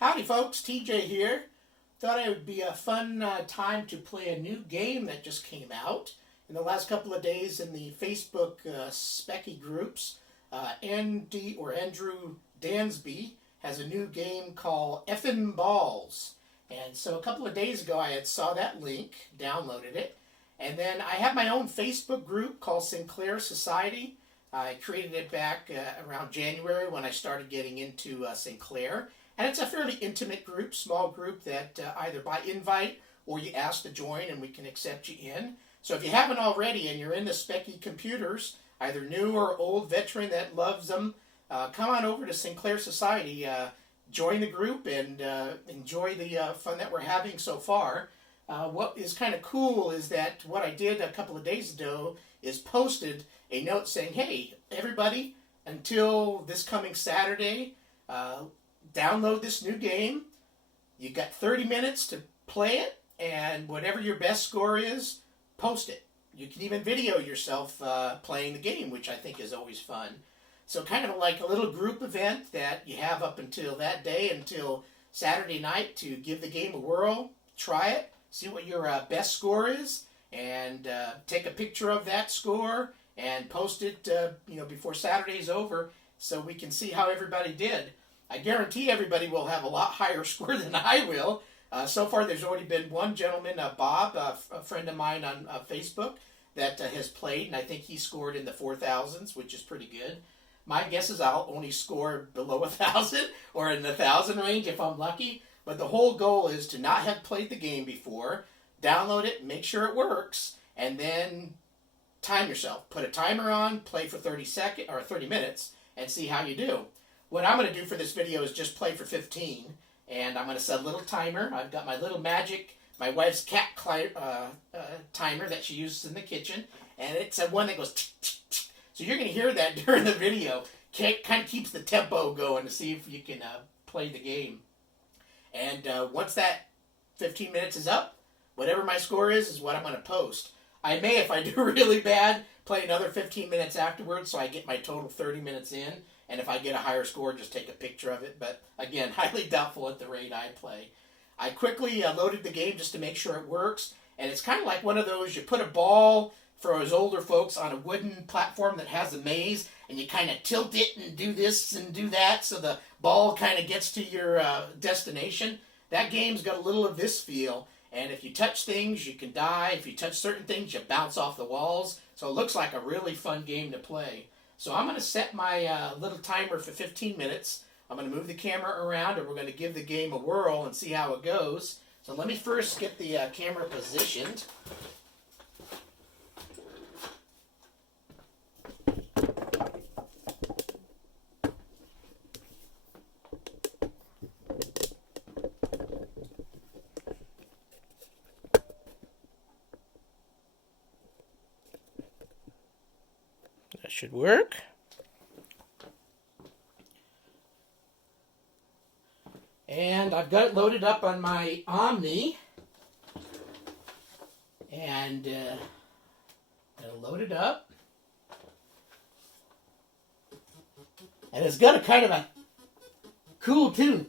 Howdy folks, TJ here. Thought it would be a fun time to play a new game that just came out in the last couple of days in the Facebook Specky groups. Andrew Dansby has a new game called Effin' Balls. And so a couple of days ago I had saw that link, downloaded it, and then I have my own Facebook group called Sinclair Society. I created it back around January when I started getting into Sinclair. And it's a fairly intimate group, small group that either by invite or you ask to join and we can accept you in. So if you haven't already and you're into Specky computers, either new or old veteran that loves them, come on over to Sinclair Society. Join the group and enjoy the fun that we're having so far. What is kind of cool is that what I did a couple of days ago is posted a note saying, hey, everybody, until this coming Saturday, download this new game. You got 30 minutes to play it, and whatever your best score is, post it. You can even video yourself playing the game, which I think is always fun. So kind of like a little group event that you have up until that day, until Saturday night, to give the game a whirl, try it, see what your best score is, and take a picture of that score and post it before Saturday's over so we can see how everybody did. I guarantee everybody will have a lot higher score than I will. So far, there's already been one gentleman, Bob, a friend of mine on Facebook, that has played, and I think he scored in the 4,000s, which is pretty good. My guess is I'll only score below 1,000 or in the 1,000 range if I'm lucky. But the whole goal is to not have played the game before, download it, make sure it works, and then time yourself. Put a timer on, play for 30 minutes, and see how you do. What I'm going to do for this video is just play for 15, and I'm going to set a little timer. I've got my little magic, my wife's cat timer that she uses in the kitchen, and it's a one that goes tick, tick, tick. So you're going to hear that during the video. Kind of keeps the tempo going to see if you can play the game. And once that 15 minutes is up, whatever my score is what I'm going to post. I may, if I do really bad, play another 15 minutes afterwards so I get my total 30 minutes in. And if I get a higher score, just take a picture of it. But again, highly doubtful at the rate I play. I quickly loaded the game just to make sure it works. And it's kind of like one of those, you put a ball, for us older folks, on a wooden platform that has a maze. And you kind of tilt it and do this and do that so the ball kind of gets to your destination. That game's got a little of this feel. And if you touch things, you can die. If you touch certain things, you bounce off the walls. So it looks like a really fun game to play. So I'm going to set my little timer for 15 minutes. I'm going to move the camera around, and we're going to give the game a whirl and see how it goes. So let me first get the camera positioned. That should work. And I've got it loaded up on my Omni. And gonna load it up. And it's got a kind of a cool tune.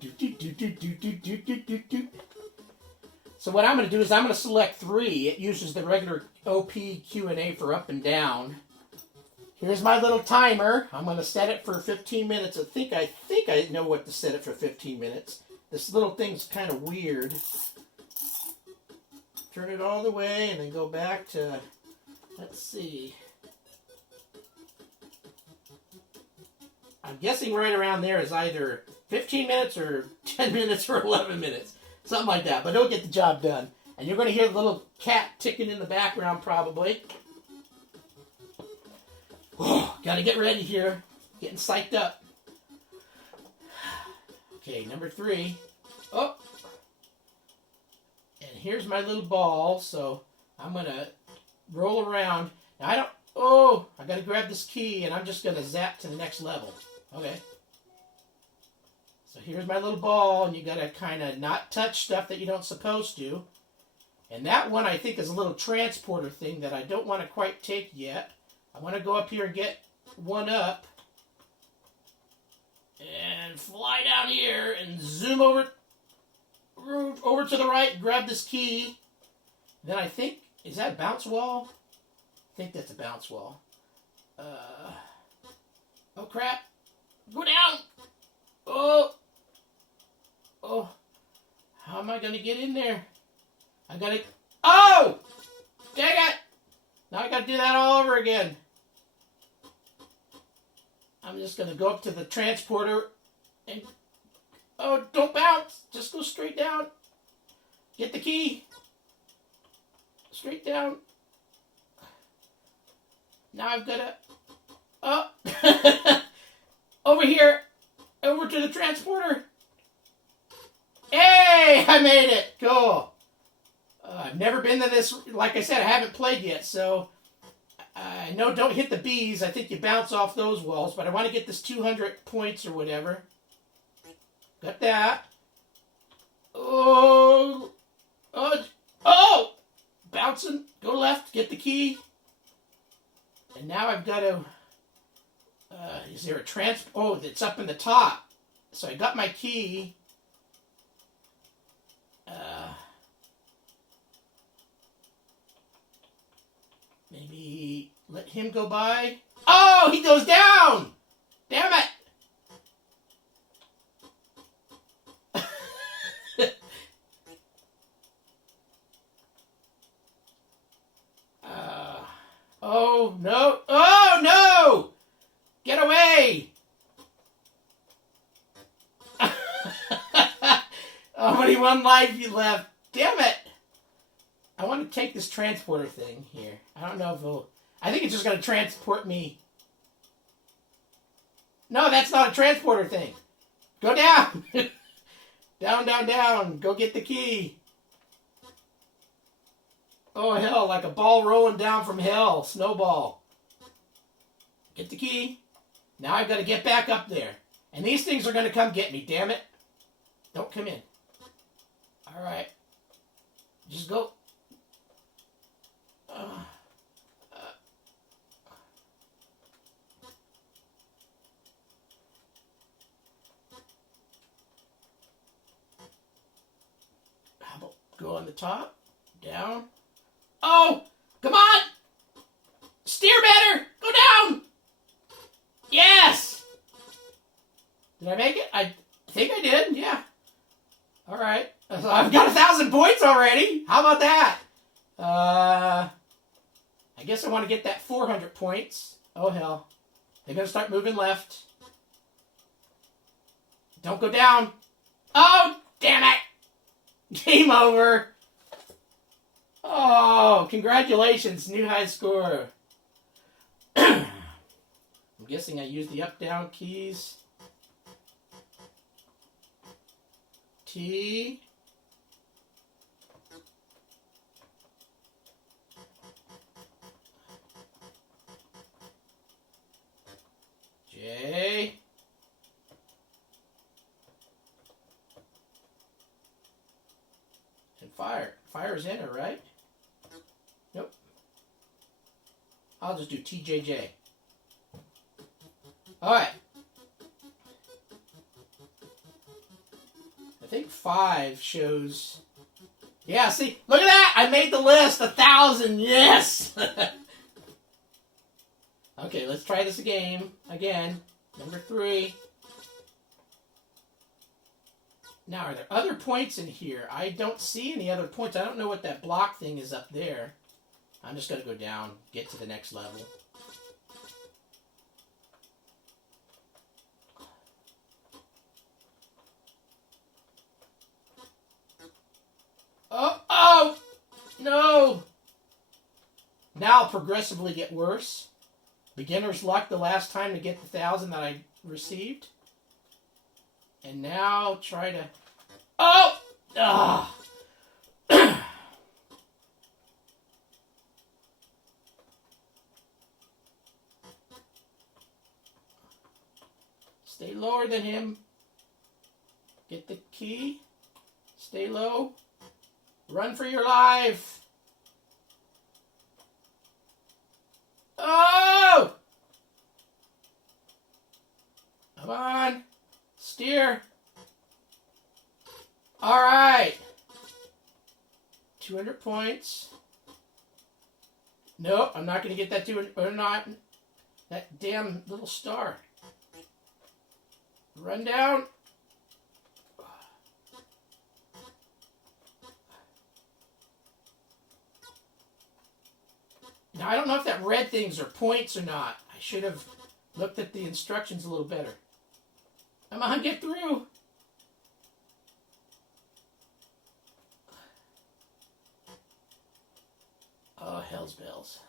So what I'm going to do is I'm going to select 3. It uses the regular OP Q&A for up and down. Here's my little timer. I'm going to set it for 15 minutes. I think I know what to set it for 15 minutes. This little thing's kind of weird. Turn it all the way and then go back to, let's see. I'm guessing right around there is either 15 minutes or 10 minutes or 11 minutes. Something like that, but it'll get the job done. And you're going to hear the little cat ticking in the background probably. Oh, got to get ready here. Getting psyched up. Okay, number 3. Oh. And here's my little ball, so I'm going to roll around. Now I got to grab this key, and I'm just going to zap to the next level. Okay. So here's my little ball, and you got to kind of not touch stuff that you don't supposed to. And that one I think is a little transporter thing that I don't want to quite take yet. I want to go up here and get one up. And fly down here and zoom over over to the right, grab this key. Then I think, is that a bounce wall? I think that's a bounce wall. Oh crap. Go down. Oh. How am I going to get in there? I got to, oh! Dang it. Now I got to do that all over again. I'm just going to go up to the transporter and, oh, don't bounce. Just go straight down. Get the key. Straight down. Now I've got to, oh, over here, over to the transporter. Hey, I made it. Cool. I've never been to this. Like I said, I haven't played yet, so I know don't hit the bees. I think you bounce off those walls, but I want to get this 200 points or whatever. Got that. Oh. Bouncing. Go left. Get the key. And now I've got to... is there a oh, it's up in the top. So I got my key. Maybe let him go by. Oh, he goes down! Damn it! Oh, no. Oh, no! Get away! Only one life you left. Damn it! I want to take this transporter thing here. I don't know if it'll... I think it's just going to transport me. No, that's not a transporter thing. Go down! Down. Go get the key. Oh, hell, like a ball rolling down from hell. Snowball. Get the key. Now I've got to get back up there. And these things are going to come get me, damn it. Don't come in. All right. Just go. How about go on the top? Down. Oh! Come on! Steer better! Go down! Yes! Did I make it? I think I did, yeah. Alright. I've got 1,000 points already. How about that? I guess I want to get that 400 points. Oh, hell. They're going to start moving left. Don't go down. Oh, damn it. Game over. Oh, congratulations. New high score. I'm guessing I used the up-down keys. T. J. And fire. Fire's in her, right? Nope. I'll just do TJJ. Alright. I think 5 shows... Yeah, see? Look at that! I made the list! 1,000! Yes! Okay, let's try this again. Number 3. Now, are there other points in here? I don't see any other points. I don't know what that block thing is up there. I'm just going to go down, get to the next level. Oh! No! Now I'll progressively get worse. Beginner's luck the last time to get the 1,000 that I received. And now try to... Oh! Ah! Stay lower than him. Get the key. Stay low. Run for your life. Oh! Come on. Steer. All right. points. Nope, I'm not going to get that two or not. That damn little star. Run down. Now, I don't know if that red things are points or not. I should have looked at the instructions a little better. Come on, get through. Oh, hell's bells.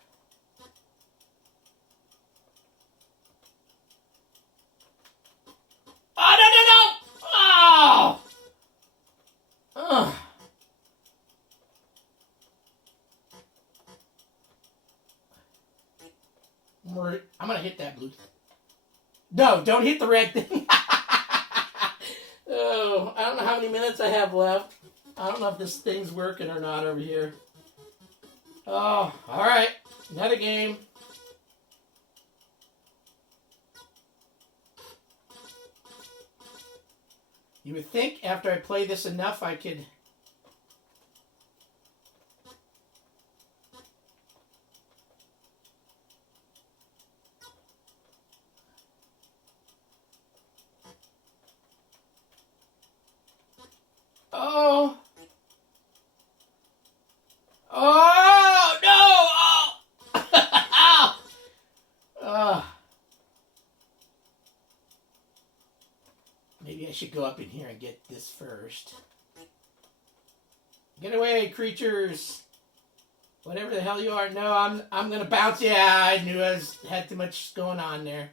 Oh, no, no, no! Oh! Ugh. I'm going to hit that blue. No, don't hit the red thing. Oh, I don't know how many minutes I have left. I don't know if this thing's working or not over here. Oh, all right. Another game. You would think after I play this enough, I could... Oh. Oh, no. Oh. Oh. Maybe I should go up in here and get this first. Get away, creatures. Whatever the hell you are. No, I'm going to bounce. Yeah, I knew I had too much going on there.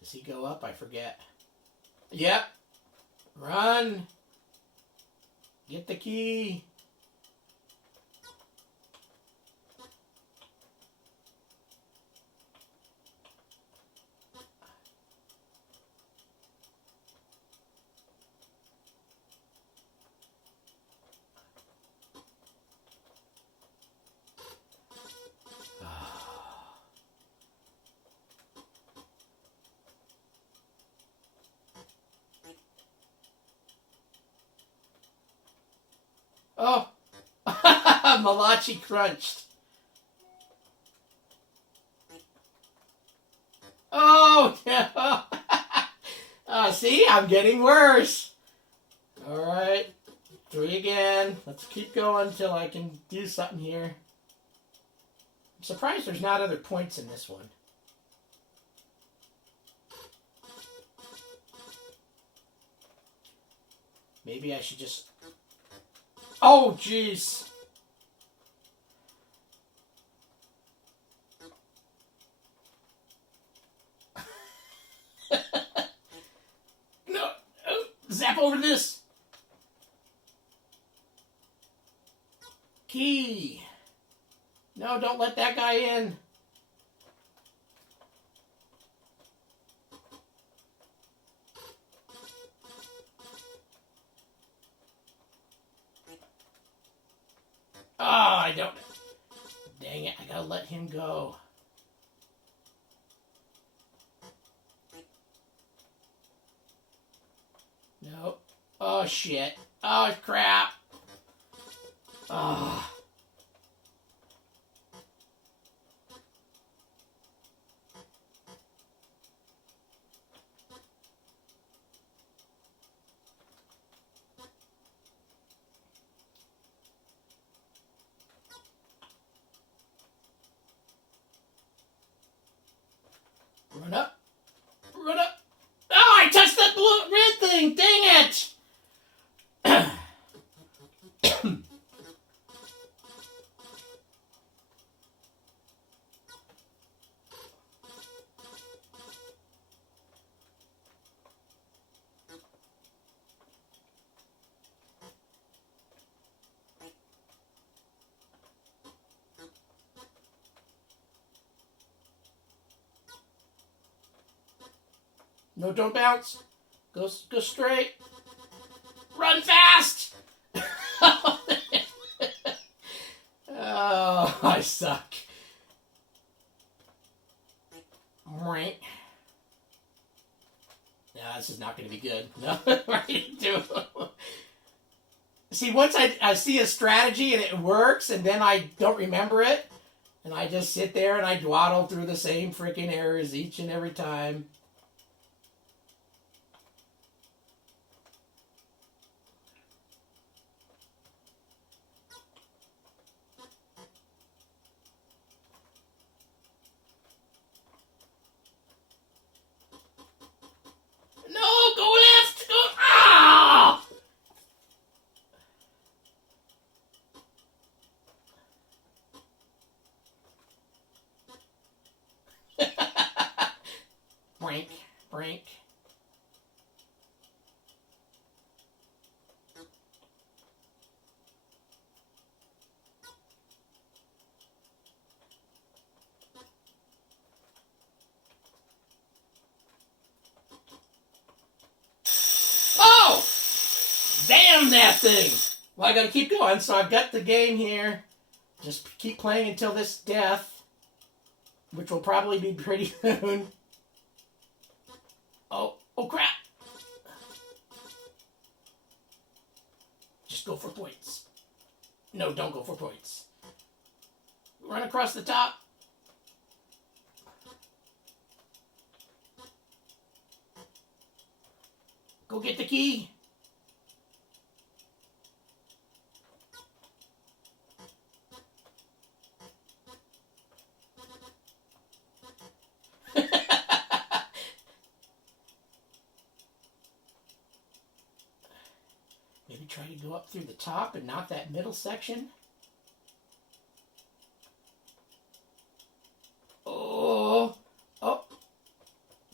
Does he go up? I forget. Yep. Run. Get the key. Oh, Malachi crunched. Oh, no. See, I'm getting worse. All right, 3 again. Let's keep going until I can do something here. I'm surprised there's not other points in this one. Maybe I should just... Oh, jeez. No. Oh, zap over this. Key. No, don't let that guy in. Oh, I don't. Dang it, I gotta let him go. Nope. Oh, shit. Oh, crap. Oh. Run up. Run up. Oh, I touched that blue red thing. Dang it. No, don't bounce. Go straight. Run fast. Oh, I suck. Right. Yeah, good. No, right into it. See, once I see a strategy and it works, and then I don't remember it, and I just sit there and I dawdle through the same freaking errors each and every time. No, go left! Go... Ah! Brink, brink. Oh! Damn that thing! Well, I gotta keep going, so I've got the game here. Just keep playing until this death, which will probably be pretty soon. Oh crap! Just go for points. No, don't go for points. Run across the top. Go get the key. Maybe try to go up through the top and not that middle section. Oh.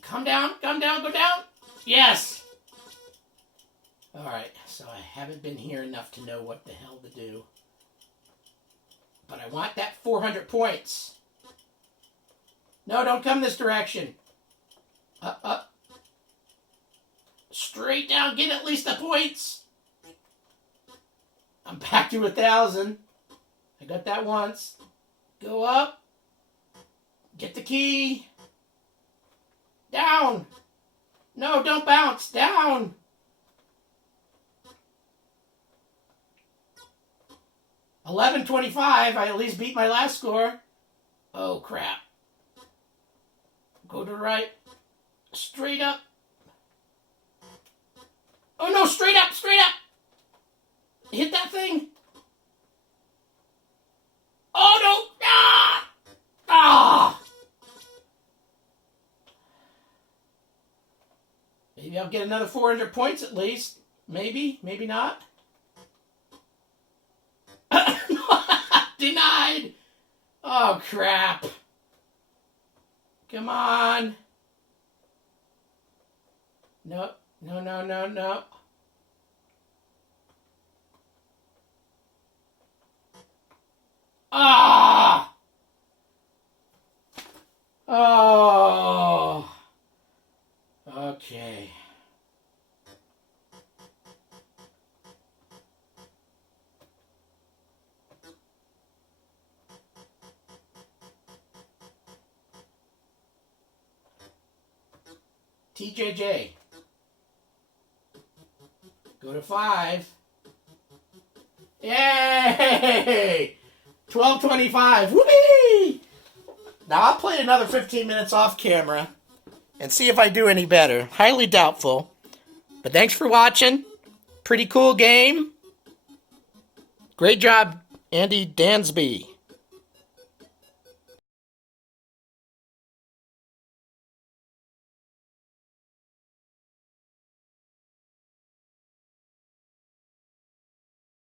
Come down, go down. Yes. All right, so I haven't been here enough to know what the hell to do. But I want that 400 points. No, don't come this direction. Up. Straight down, get at least the points. I'm back to 1,000. I got that once. Go up. Get the key. Down. No, don't bounce. Down. $11.25. I at least beat my last score. Oh, crap. Go to the right. Straight up. Oh, no, straight up. Hit that thing. Oh, no. Ah! Maybe I'll get another 400 points at least. Maybe not. Denied. Oh, crap. Come on. No. Ah! Oh. Okay. TJJ. Go to 5. Yay! 12.25. Whoopee! Now I'll play another 15 minutes off camera and see if I do any better. Highly doubtful. But thanks for watching. Pretty cool game. Great job, Andy Dansby.